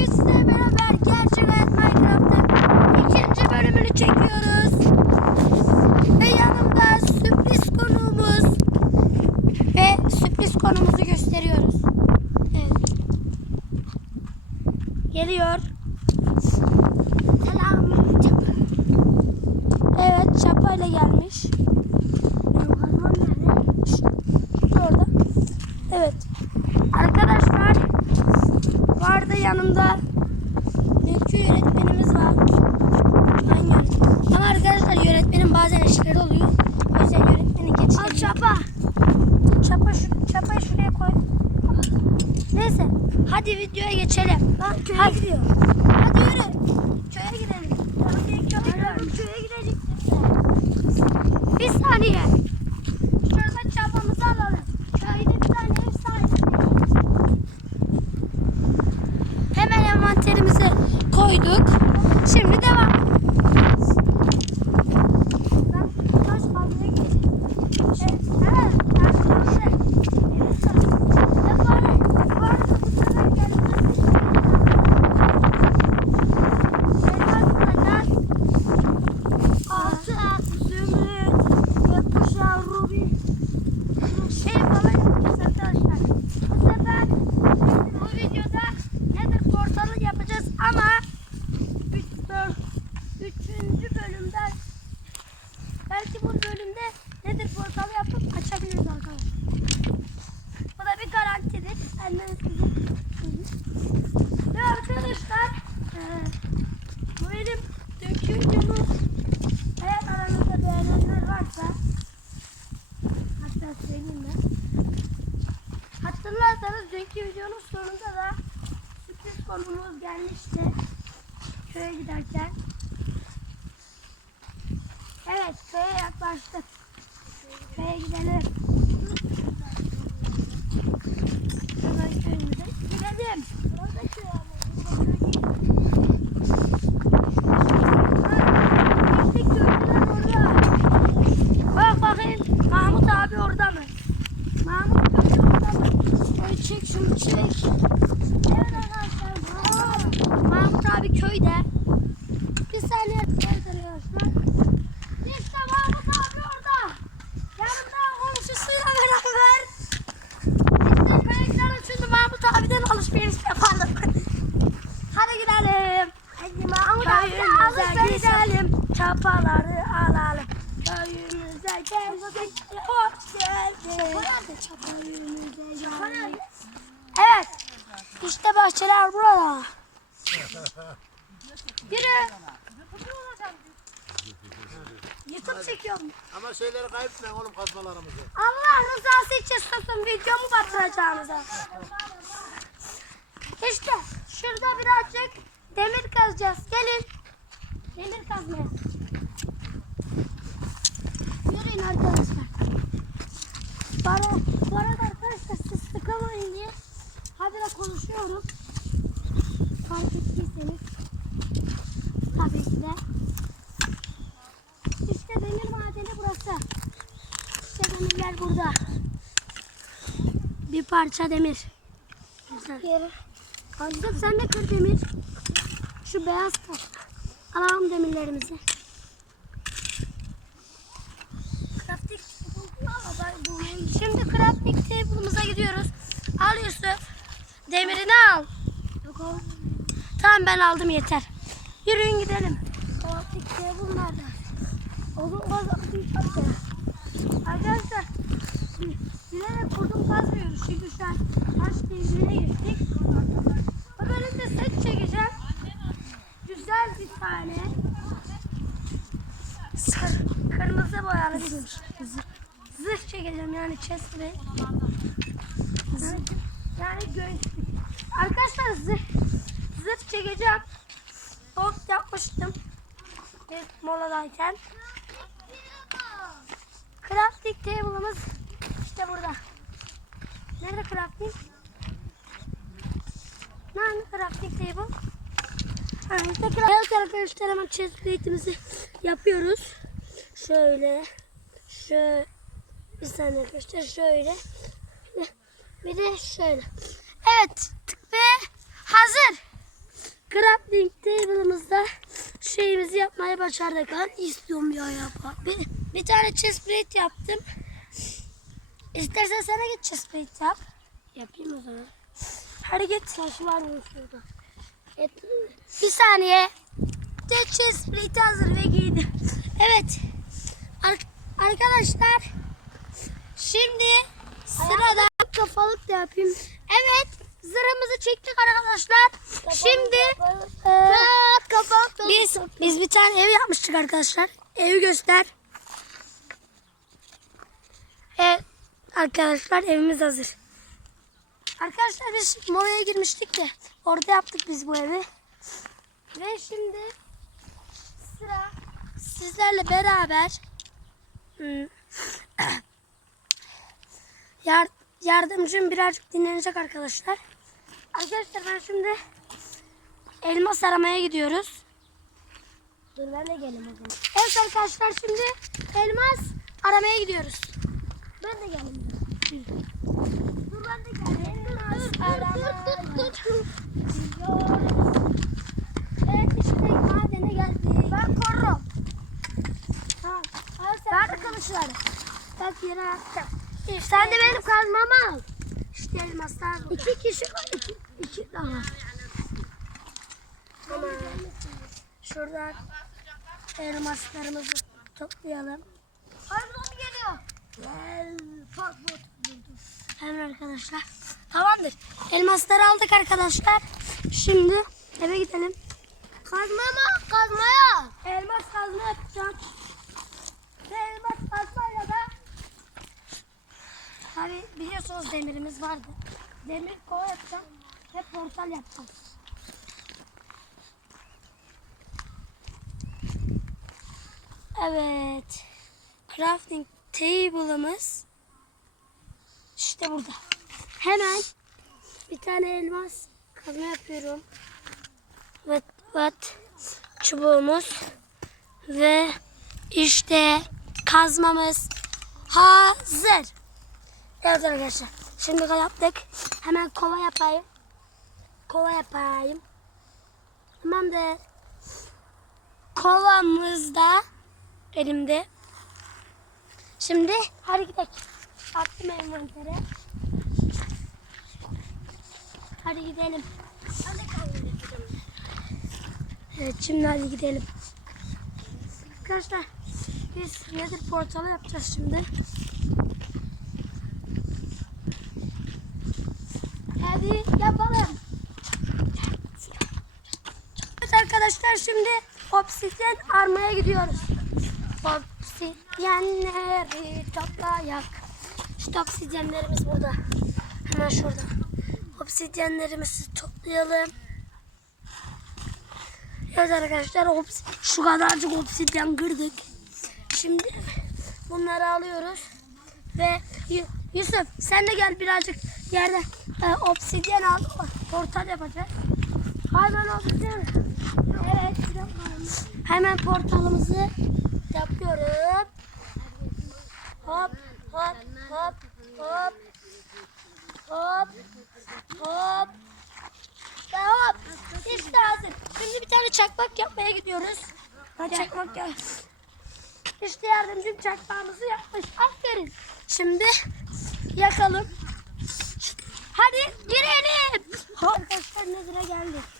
Bugün size beraber gerçek hayat Minecraft'ın ikinci bölümünü çekiyoruz. Ve yanımda sürpriz konuğumuz ve sürpriz konumuzu gösteriyoruz. Evet. Geliyor. Selam. Evet, çapayla gelmiş. Şşt, Orada. Evet. Arkadaşlar vardı yanımda Mülkü yönetmenimiz var. Aynı yönetmen. Ama arkadaşlar yönetmenin bazen işleri oluyor. O yüzden yönetmenin geçti. Al çapa. Çapa şu, çapayı şuraya koy. Neyse. Hadi videoya geçelim. Ben köye hadi. gidiyor. Hadi yürü. Köye gidelim. Hadi köye, köye gidecektik. Bir saniye. olsun. Size Ve arkadaşlar eee, bu benim videomuz. Eğer aranızda beğenenler varsa hatta söyleyeyim ben. Hatırlarsanız dünkü videonun sonunda da sürpriz konumuz gelmişti. Köye giderken. Evet köye yaklaştık. Köye gidelim. Şuradan köyümüze gidelim. Orada köy Çapaları alalım. Köyümüze geldik. Hoş geldin. Köyümüze geldik. Evet. İşte bahçeler burada. Yürü. YouTube çekiyorum. Ama şeyleri kaybetmeyin oğlum kazmalarımızı. Allah rızası için susun videomu batıracağınıza. İşte şurada birazcık demir kazacağız. Gelin. Demir kazmaya. Yürüyün arkadaşlar. Bana, bu arada arkadaşlar siz sıkılmayın diye habire konuşuyorum. Fark ettiyseniz. Tabii ki de. İşte demir madeni burası. İşte demirler burada. Bir parça demir. Güzel. Azıcık sen de kır demir. Şu beyaz taş. Alalım demirlerimizi. Crafting Şimdi crafting table'ımıza gidiyoruz. Al Yusuf. Demirini al. Tamam ben aldım yeter. Yürüyün gidelim. Crafting table nerede? Odun kazandım çok Arkadaşlar bilerek odun kazmıyoruz çünkü şu an taş devrine girdik. Bu bölümde set çekeceğim. Güzel bir tane. Kır- kırmızı boyalı bir çekeceğim yani chest plate. Yani, yani. Arkadaşlar zırh, zırh çekeceğim. Post yapmıştım. Bir moladayken. Crafting table'ımız işte burada. Nerede crafting? Nerede crafting table? Evet arkadaşlar hemen chest plate'imizi yapıyoruz. Şöyle. Şöyle. Bir saniye arkadaşlar şöyle. Bir de şöyle. Evet. Tık ve hazır. crafting table'ımızda şeyimizi yapmayı başardık. Ben istiyorum ya yapma. Bir, bir tane chest plate yaptım. İstersen sana git chest plate yap. Yapayım o zaman. Git. Taşı var mı şurada? Et. Bir saniye. De chest plate hazır ve giydi. Evet. Ar- arkadaşlar. Şimdi sırada kafalık da yapayım. Evet. Zırhımızı çektik arkadaşlar. Şimdi e, biz biz bir tane ev yapmıştık arkadaşlar. Evi göster. Evet arkadaşlar evimiz hazır. Arkadaşlar biz Moya'ya girmiştik de orada yaptık biz bu evi. Ve şimdi sıra sizlerle beraber hmm, yar, yardımcım birazcık dinlenecek arkadaşlar. Arkadaşlar ben şimdi elmas aramaya gidiyoruz. Dur ben de geleyim o zaman. Evet arkadaşlar şimdi elmas aramaya gidiyoruz. Ben de geleyim. Dur ben de geleyim. Elmas aramaya gidiyoruz. Evet işte madene geldik. Ben korurum. Tamam. Ver kılıçları. Bak yere attım. Sen de benim kazmamı al. İşte elmaslar burada. İki kişi var. İki, iki daha. Tamam. Şuradan elmaslarımızı toplayalım. Pardon geliyor. Gel. Pardon. Hemen arkadaşlar. Tamamdır. Elmasları aldık arkadaşlar. Şimdi eve gidelim. Kazmama, kazmaya. Elmas kazma yapacağım. Elmas kazmayla da Tabi biliyorsunuz demirimiz vardı. Demir kova yapacağım. Ve portal yapacağım. Evet. Crafting table'ımız işte burada. Hemen bir tane elmas kazma yapıyorum. Ve vat çubuğumuz ve işte kazmamız hazır. Evet arkadaşlar. Şimdi yaptık. Hemen kova yapayım. Kova yapayım. Tamamdır. Kovamız da elimde. Şimdi hadi gidelim. Attım envantere. Hadi gidelim. Evet şimdi hadi gidelim. Arkadaşlar biz nedir portalı yapacağız şimdi. Hadi yapalım. Evet arkadaşlar şimdi obsidyen armaya gidiyoruz. Obsidyenleri toplayak. İşte obsidyenlerimiz burada. Hemen şurada. Obsidyenlerimizi toplayalım. Evet arkadaşlar obs şu kadarcık obsidyen kırdık. Şimdi bunları alıyoruz. Ve Yu- Yusuf sen de gel birazcık yerden e, obsidyen al. Portal yapacağız. Hemen obsidyen. Evet. Hemen portalımızı yapıyorum. Hop hop hop hop. Hop hop. Ve hop. İşte hazır. Şimdi bir tane çakmak yapmaya gidiyoruz. Hadi çakmak gel. İşte yardımcım çakmağımızı yapmış. Aferin. Şimdi yakalım. Hadi girelim. Hop. Arkadaşlar Nezir'e geldik.